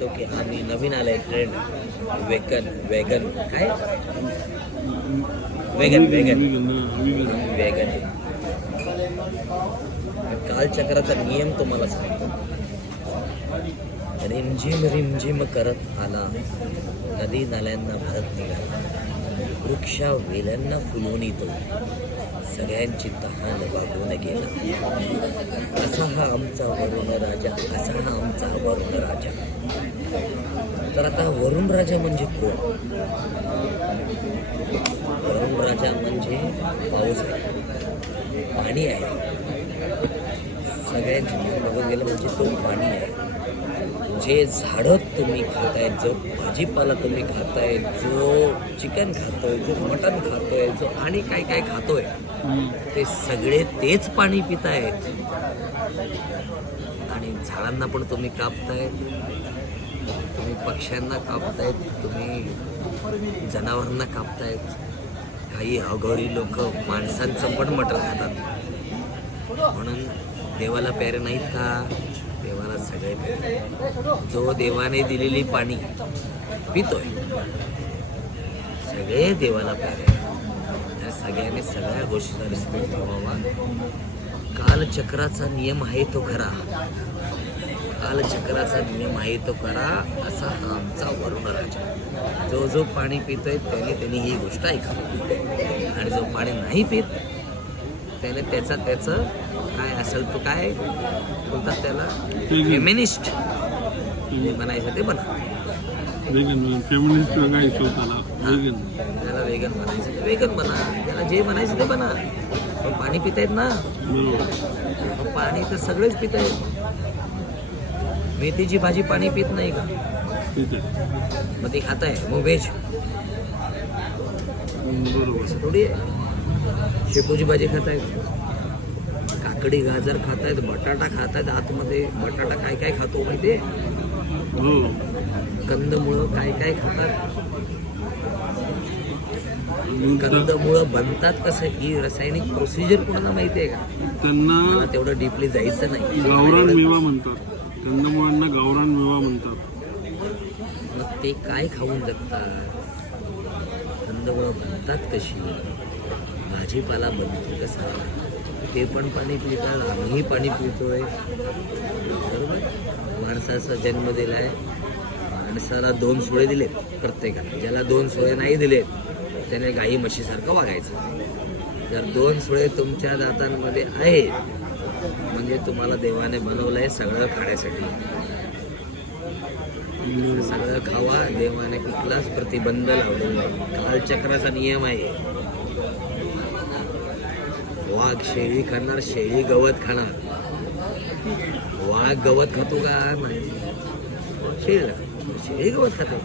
तो की आम्ही नवीन आलाय ट्रेंड वेगन काय वेगन कालचक्राचा नियम तुम्हाला सांगतो. रिमझिम रिमझिम करत आला, नदी नाल्यांना भरत निघाला, वृक्षा वेल्यांना फुलवून येतो, सगळ्यांची तहान वागून गेला. असा हा आमचा वरुण राजा, असा हा आमचा वरुण राजा. तर आता वरुण राजा म्हणजे कोण? वरुण राजा म्हणजे पाऊस आहे, पाणी आहे. सगळ्यांची बघून गेलं म्हणजे तो पाणी आहे. जे झाडं तुम्ही खाताय, जो भाजीपाला तुम्ही खाताय, जो चिकन खातोय, जो मटण खातोय, जो आणि काय काय खातोय, ते सगळे तेच पाणी पितायत. आणि झाडांना पण तुम्ही कापतायत, तुम्ही पक्ष्यांना कापतायत, तुम्ही जनावरांना कापतायत. काही अघोरी लोक माणसांचं पण मटण खातात. म्हणून देवाला प्यारे नाहीत का? देवाला सगळे प्यारे. जो देवाने दिलेली पाणी पितोय, सगळे देवाला प्यारे. त्या सगळ्यांनी सगळ्या गोष्टीचा रिस्पेक्ट ठेवावा. कालचक्राचा नियम आहे तो खरा, कालचक्राचा नियम आहे तो खरा. असा हा आमचा वरुण राजा. जो जो पाणी पितोय त्याने ही गोष्ट ऐकावी, आणि जो पाणी नाही पित त्याने त्याचं काय असेल तो काय बोलतात त्याला, फेमिनिस्ट बनायचं ते बना. त्याला वेगन बनायचं ते वेगन बना, त्याला जे बनायचं ते बना. पण पाणी पितायत ना, पाणी तर सगळेच पितायत. मेथीची भाजी पाणी पित नाही का? मग ती खाताय, मग व्हेज असं थोडी आहे. शेपूची भाजी खातायत, काकडी गाजर खातायत, बटाटा खातायत. आतमध्ये बटाटा काय काय खातो माहितीये? कंदमुळं काय काय खातात. कंदमुळं बनतात कसं, ही रासायनिक प्रोसिजर कोणाला माहिती आहे का? त्यांना तेवढं डीपली जायचं नाही. गावरान मेवा म्हणतात, कंदमुळांना गावरान मेवा म्हणतात. मग ते काय खाऊन जगतात? कंदमुळं बनतात कशी, भाजीपाला बनतो कसा, ते पण पाणी पितात, आम्हीही पाणी पितोय. बरोबर. माणसाचा जन्म दिलाय, माणसाला 2 सुळे दिले प्रत्येकाला. ज्याला 2 सुळे नाही दिलेत त्याने गाई म्हशीसारखं वागायचं. जर 2 सुळे तुमच्या दातांमध्ये आहेत म्हणजे तुम्हाला देवाने बनवलंय सगळं खाण्यासाठी. सगळं खावा, देवाने कुठलाच प्रतिबंध लावलेला नाही. कालचक्राचा नियम आहे. वाघ शेळी खाणार, शेळी गवत खाणार. वाघ गवत खातो का? नाही. शेळी गवत खातो.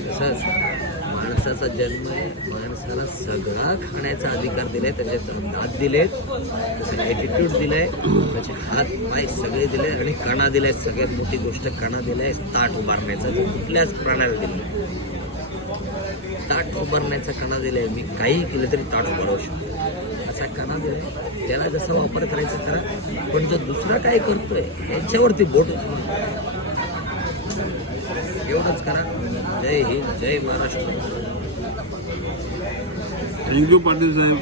तसंच माणसाचा जन्म आहे, माणसाला सगळा खाण्याचा अधिकार दिलाय. त्याचे दात दिलेत, त्याचा ॲटिट्यूड दिलाय, त्याचे हात पाय सगळे दिले, आणि कणा दिलाय. सगळ्यात मोठी गोष्ट कणा दिलाय, ताट उभारण्याचा. जो कुठल्याच प्राण्याला दिला ताट उभारण्याचा कणा दिलाय. मी काही केलं तरी ताट उभारू शकतो असा कणा दिलाय. त्याला जसा वापर करायचा करा, पण जो दुसरा काय करतोय याच्यावरती बोट उचलून एवढंच करा. जय हिंद, जय महाराष्ट्र. थँक्यू पाटील साहेब.